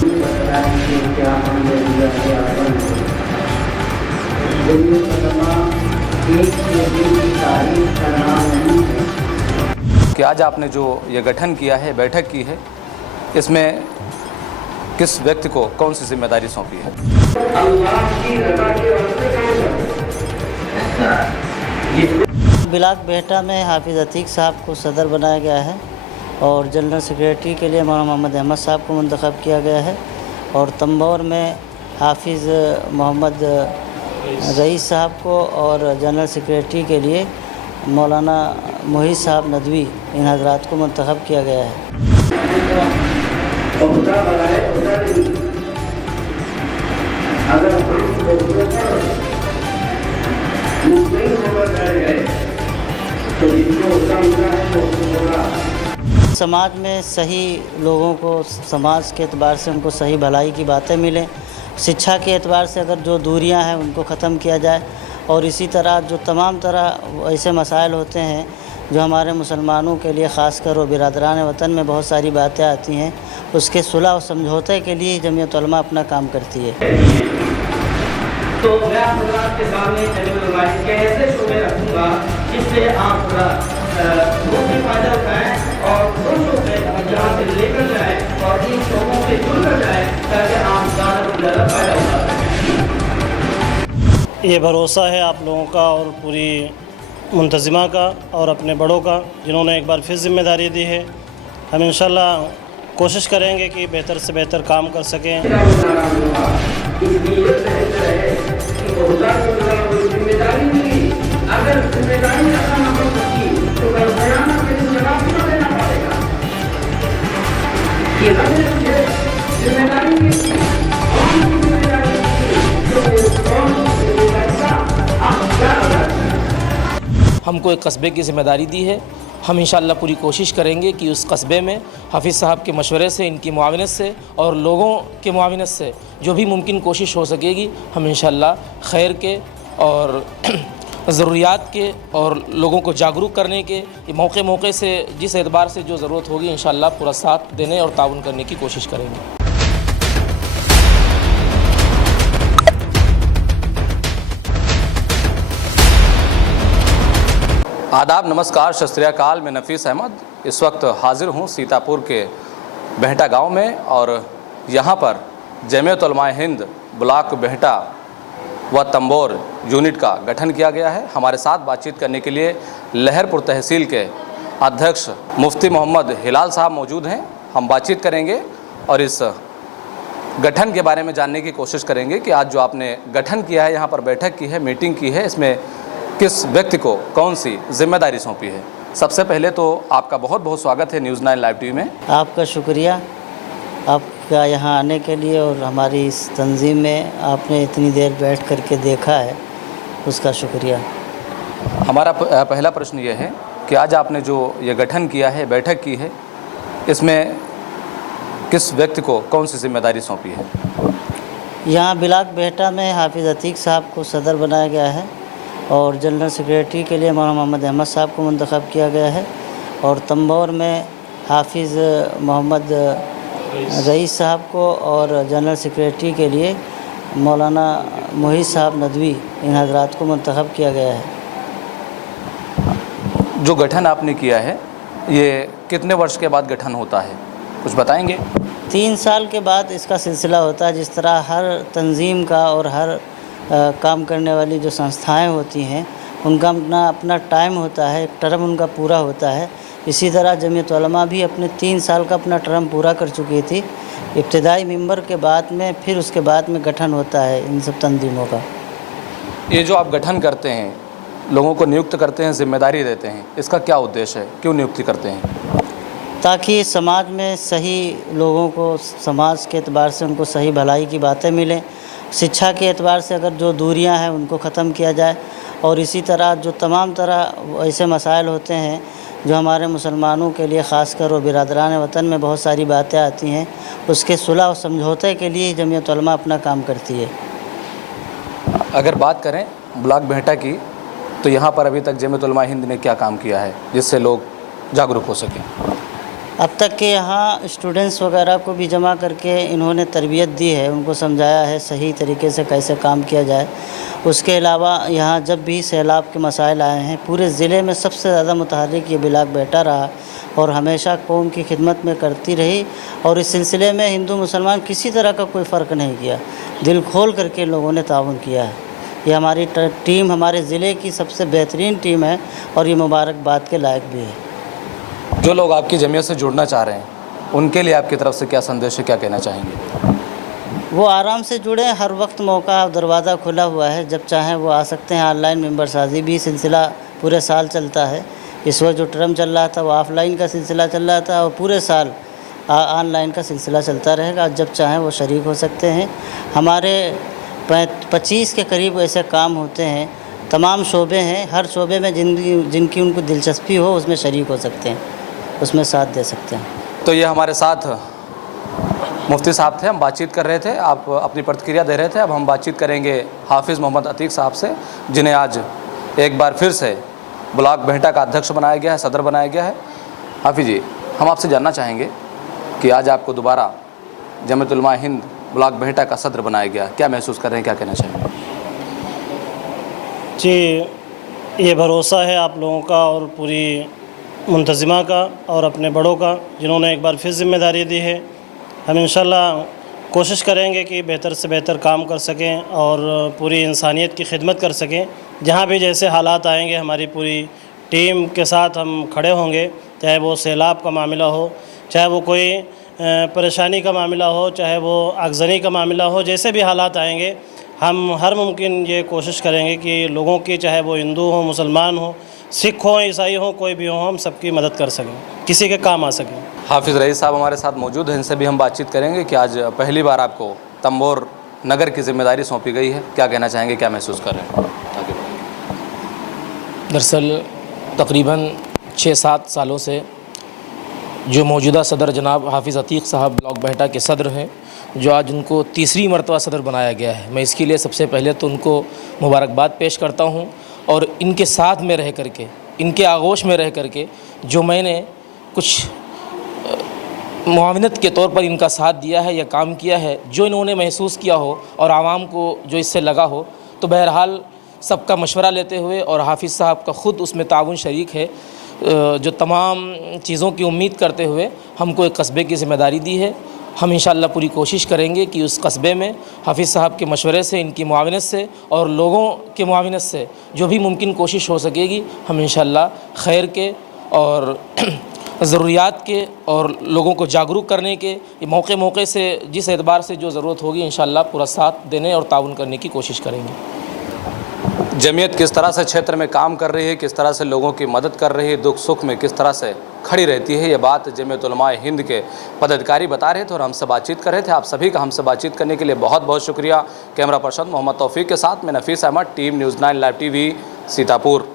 कि आज आपने जो ये गठन किया है, बैठक की है, इसमें किस व्यक्ति को कौन सी जिम्मेदारी सौंपी है? ब्लॉक बेहटा में हाफिज़ अतीक साहब को सदर बनाया गया है और जनरल सेक्रेटरी के लिए मौलाना मोहम्मद अहमद साहब को मुंतखब किया गया है और तंबौर में हाफिज़ मोहम्मद रईस साहब को और जनरल सेक्रेटरी के लिए मौलाना मोहित साहब नदवी इन हजरात को मुंतखब किया गया है। समाज में सही लोगों को समाज के एतबार से उनको सही भलाई की बातें मिलें, शिक्षा के एतबार से अगर जो दूरियां हैं उनको ख़त्म किया जाए और इसी तरह जो तमाम तरह ऐसे मसाइल होते हैं जो हमारे मुसलमानों के लिए ख़ासकर और बिरादरान वतन में बहुत सारी बातें आती हैं, उसके सुलह और समझौते के लिए जमीयत उलमा अपना काम करती है। तो मैं आपके सामने के ऐसे शोबे रखूँगा जिससे आप भी फायदा उठाएँ और शोबे यहाँ से लेकर जाएँ और इन शोबों से जुड़कर जाएँ ताकि आप ज़्यादा फायदा उठा सकें। ये भरोसा है आप लोगों का और पूरी मुंतज़िमा का और अपने बड़ों का, जिन्होंने एक बार फिर जिम्मेदारी दी है। हम इंशाल्लाह कोशिश करेंगे कि बेहतर से बेहतर काम कर सकें। हमको एक कस्बे की ज़िम्मेदारी दी है। हम इंशाअल्लाह पूरी कोशिश करेंगे कि उस कस्बे में हाफिज़ साहब के मशवरे से, इनकी मुआवनत से और लोगों के मुआवनत से जो भी मुमकिन कोशिश हो सकेगी, हम इंशाअल्लाह खैर के और ज़रूरियात के और लोगों को जागरूक करने के मौके से जिस एतबार से जो ज़रूरत होगी इंशाअल्लाह पूरा साथ देने और ताउन करने की कोशिश करेंगे। आदाब, नमस्कार, सत श्री अकाल। मैं नफ़ीस अहमद इस वक्त हाज़िर हूँ सीतापुर के बेहटा गांव में और यहाँ पर जमीयत उलमाए हिंद ब्लॉक बेहटा व तंबौर यूनिट का गठन किया गया है। हमारे साथ बातचीत करने के लिए लहरपुर तहसील के अध्यक्ष मुफ्ती मोहम्मद हिलाल साहब मौजूद हैं। हम बातचीत करेंगे और इस गठन के बारे में जानने की कोशिश करेंगे कि आज जो आपने गठन किया है, यहाँ पर बैठक की है, मीटिंग की है, इसमें किस व्यक्ति को कौन सी जिम्मेदारी सौंपी है। सबसे पहले तो आपका बहुत बहुत स्वागत है न्यूज़ 9 लाइव टीवी में। आपका शुक्रिया आपका यहाँ आने के लिए और हमारी इस तंजीम में आपने इतनी देर बैठ करके देखा है, उसका शुक्रिया। हमारा पहला प्रश्न ये है कि आज आपने जो ये गठन किया है, बैठक की है, इसमें किस व्यक्ति को कौन सी जिम्मेदारी सौंपी है? यहाँ ब्लॉक बेहटा में हाफिज़ अतीक साहब को सदर बनाया गया है और जनरल सेक्रेटरी के लिए मौलाना मोहम्मद अहमद साहब को मुंतखब किया गया है और तंबौर में हाफिज़ मोहम्मद रईस साहब को और जनरल सेक्रेटरी के लिए मौलाना मोहित साहब नदवी इन हजरात को मुंतखब किया गया है। जो गठन आपने किया है, ये कितने वर्ष के बाद गठन होता है, कुछ बताएंगे? 3 साल के बाद इसका सिलसिला होता है। जिस तरह हर तंजीम का और हर काम करने वाली जो संस्थाएं होती हैं उनका अपना टाइम होता है, एक टर्म उनका पूरा होता है। इसी तरह जमीयत उलमा भी अपने 3 साल का अपना टर्म पूरा कर चुकी थी। इब्तिदाई मेंबर के बाद में फिर उसके बाद में गठन होता है इन सब तंजीमों का। ये जो आप गठन करते हैं, लोगों को नियुक्त करते हैं, जिम्मेदारी देते हैं, इसका क्या उद्देश्य है, क्यों नियुक्ति करते हैं? ताकि समाज में सही लोगों को समाज के एतबार से उनको सही भलाई की बातें मिलें, शिक्षा के एतबार से अगर जो दूरियां हैं उनको ख़त्म किया जाए और इसी तरह जो तमाम तरह ऐसे मसाइल होते हैं जो हमारे मुसलमानों के लिए ख़ासकर और बिरादरान वतन में बहुत सारी बातें आती हैं, उसके सुलह और समझौते के लिए जमीयत उलमा अपना काम करती है। अगर बात करें ब्लॉक बेहटा की, तो यहाँ पर अभी तक जमीयत उलमा हिंद ने क्या काम किया है जिससे लोग जागरूक हो सकें? अब तक के यहाँ स्टूडेंट्स वगैरह को भी जमा करके इन्होंने तरबियत दी है, उनको समझाया है सही तरीके से कैसे काम किया जाए। उसके अलावा यहाँ जब भी सैलाब के मसाइल आए हैं, पूरे ज़िले में सबसे ज़्यादा मुतहर्रिक ये ब्लॉक बेहटा रहा और हमेशा कौम की खिदमत में करती रही। और इस सिलसिले में हिंदू मुसलमान किसी तरह का कोई फ़र्क नहीं किया, दिल खोल करके लोगों ने ताउन किया है। ये हमारी टीम हमारे ज़िले की सबसे बेहतरीन टीम है और ये मुबारकबाद के लायक भी है। जो लोग आपकी जमीयत से जुड़ना चाह रहे हैं उनके लिए आपकी तरफ से क्या संदेश है, क्या कहना चाहेंगे? वो आराम से जुड़े, हर वक्त मौका दरवाज़ा खुला हुआ है, जब चाहें वो आ सकते हैं। ऑनलाइन मेंबर साजी भी सिलसिला पूरे साल चलता है। इस वक्त जो टर्म चल रहा था वो ऑफ़लाइन का सिलसिला चल रहा था और पूरे साल ऑनलाइन का सिलसिला चलता रहेगा। जब चाहें वो शरीक हो सकते हैं। हमारे 25 के करीब ऐसे काम होते हैं, तमाम शोबे हैं, हर शोबे में जिनकी उनको दिलचस्पी हो उसमें शरीक हो सकते हैं, उसमें साथ दे सकते हैं। तो ये हमारे साथ मुफ्ती साहब थे, हम बातचीत कर रहे थे, आप अपनी प्रतिक्रिया दे रहे थे। अब हम बातचीत करेंगे हाफिज़ मोहम्मद अतीक साहब से, जिन्हें आज एक बार फिर से ब्लॉक बेहटा का अध्यक्ष बनाया गया है, सदर बनाया गया है। हाफिज़ जी, हम आपसे जानना चाहेंगे कि आज आपको दोबारा जमीयत उलमा हिंद ब्लॉक बेहटा का सदर बनाया गया, क्या महसूस कर रहे हैं, क्या कहना चाहेंगे? जी, ये भरोसा है आप लोगों का और पूरी मुंतज़िमा का और अपने बड़ों का, जिन्होंने एक बार फिर ज़िम्मेदारी दी है। हम इंशाल्लाह कोशिश करेंगे कि बेहतर से बेहतर काम कर सकें और पूरी इंसानियत की खिदमत कर सकें। जहाँ भी जैसे हालात आएंगे हमारी पूरी टीम के साथ हम खड़े होंगे, चाहे वो सैलाब का मामला हो, चाहे वो कोई परेशानी का मामला हो, चाहे वो आगजनी का मामला हो, जैसे भी हालात आएंगे हम हर मुमकिन ये कोशिश करेंगे कि लोगों की, चाहे वो हिंदू हो, मुसलमान हो, सिख हो, ईसाई हो, कोई भी हो, हम सबकी मदद कर सकें, किसी के काम आ सकें। हाफिज़ रईस साहब हमारे साथ मौजूद हैं, इनसे भी हम बातचीत करेंगे कि आज पहली बार आपको तंबोर नगर की जिम्मेदारी सौंपी गई है, क्या कहना चाहेंगे, क्या महसूस कर रहे हैं? दरअसल तकरीबन 6-7 सालों से जो मौजूदा सदर जनाब हाफिज़ अतीक साहब ब्लॉक बेहटा के सदर हैं, जो आज उनको तीसरी मरतबा सदर बनाया गया है, मैं इसके लिए सबसे पहले तो उनको मुबारकबाद पेश करता हूं। और इनके साथ में रह करके, इनके आगोश में रह करके जो मैंने कुछ मुआवनत के तौर पर इनका साथ दिया है या काम किया है, जो इन्होंने महसूस किया हो और आवाम को जो इससे लगा हो, तो बहरहाल सबका मशवरा लेते हुए और हाफिज़ साहब का ख़ुद उसमें ताउन शरीक है, जो तमाम चीज़ों की उम्मीद करते हुए हमको एक कस्बे की ज़िम्मेदारी दी है। हम इंशाअल्लाह पूरी कोशिश करेंगे कि उस कस्बे में हाफिज़ साहब के मशवरे से, इनकी मुआवनत से और लोगों के मुआवनत से जो भी मुमकिन कोशिश हो सकेगी, हम इंशाअल्लाह खैर के और ज़रूरियात के और लोगों को जागरूक करने के मौके से जिस एतबार से जो ज़रूरत होगी इंशाअल्लाह पूरा साथ देने और ताउन करने की कोशिश करेंगे। जमीयत किस तरह से क्षेत्र में काम कर रही है, किस तरह से लोगों की मदद कर रही है, दुख सुख में किस तरह से खड़ी रहती है, ये बात जमीयत उलमा हिंद के पदाधिकारी बता रहे थे और हमसे बातचीत कर रहे थे। आप सभी का हमसे बातचीत करने के लिए बहुत बहुत शुक्रिया। कैमरा पर्सन मोहम्मद तौफीक के साथ मैं Nafees Ahmad, team news 9 live TV, Sitapur.